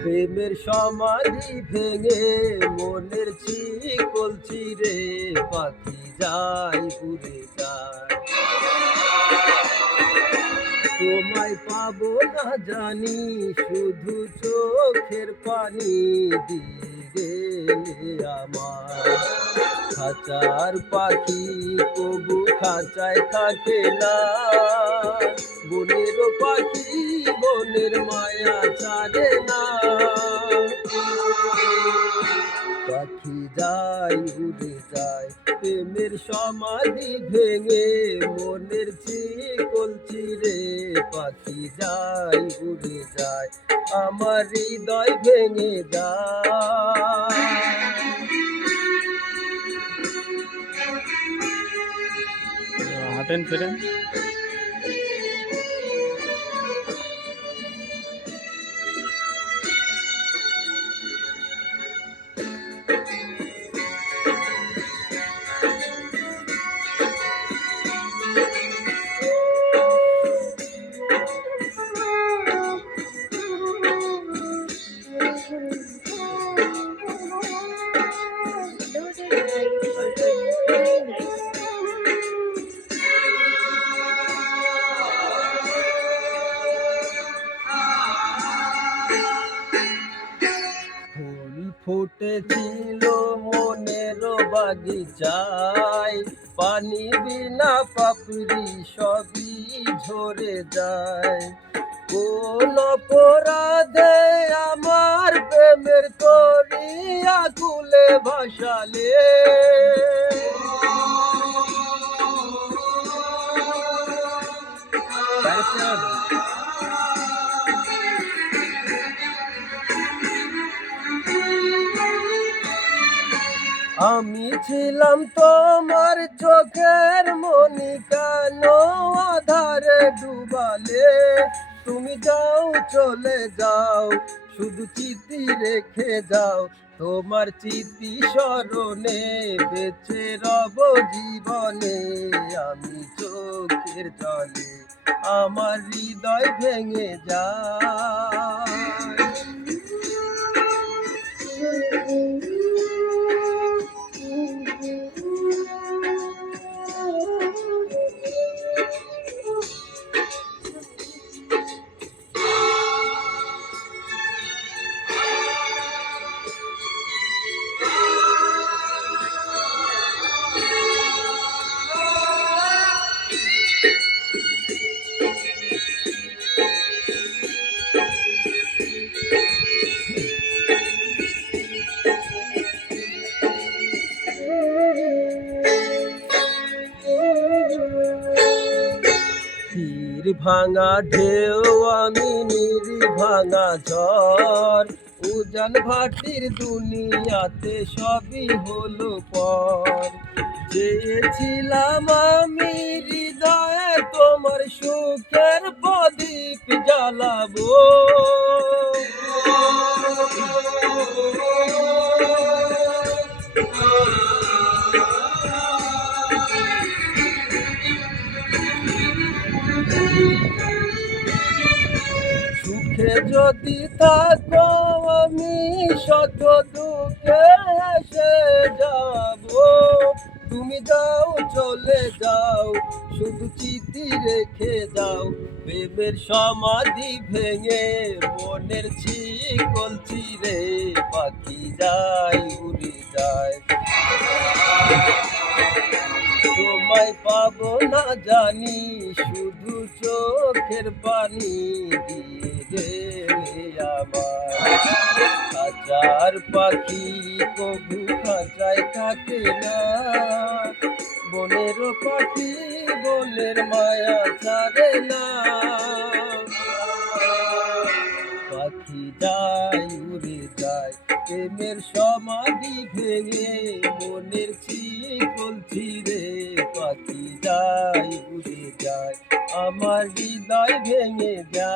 প্রেমের সমাধি ভেঙে মনের শিকল চিরে পাখি যায় উড়ে যায়। তোমায় পাবো না জানি, শুধু চোখের পানি দিয়ে গেলে আমার। খাঁচার পাখি কবু খাঁচায় থাকে না, বনের পাখি বনের মায়া ছাড়ে না। পাখি যায় উড়ে যায়, প্রেমের সমাধি ভেঙে মনের শিকল চিরে পাখি যায় উড়ে যায়, আমার হৃদয় ভেঙে যায়। হাঁটেন ফেরেন। ফুটেছিল মনের বাগিচায়, পানি বিনা পাপড়ি সবই ঝরে যায়। কোন অপরাধে আমার প্রেমের করিয়া কুলে ভাসালে, আমি ছিলাম তোমার চোখের মনি, কেন আধারে ডুবালে? তুমি যাও চলে যাও, শুধু স্মৃতি রেখে যাও, তোমার স্মৃতি স্মরণে বেঁচে রব জীবনে। আমি চোখের জলে আমার হৃদয় ভেঙে যায়। ভাঙা ঢেউ আমি নিরি ভাঙা ঝড়, উজান ভাটির দুনিয়াতে সবই হলো পর। চেয়েছিলাম আমি হৃদয়ে তোমার সুখের প্রদীপ জ্বালাবো, সুখে যদি থাকো আমি শত দুঃখে এসে যাব। তুমি যাও চলে যাও, শুধু স্মৃতি রেখে যাও, প্রেমের সমাধি ভেঙে মনের শিকল চিরে পাখি যায় উড়ে যায়। তোমায় পাবো না জানি, শুধু চোখের পানি দিয়ে গেলে আমার। খাঁচার পাখি কবু খাঁচায় থাকে না, বনের পাখি বনের মায়া ছাড়ে না। পাখি যায় উড়ে যায়, প্রেমের সমাধি ভেঙে মনের শিকল চিরে পাখি যায় উড়ে যায়, আমার হৃদয় ভেঙে যায়।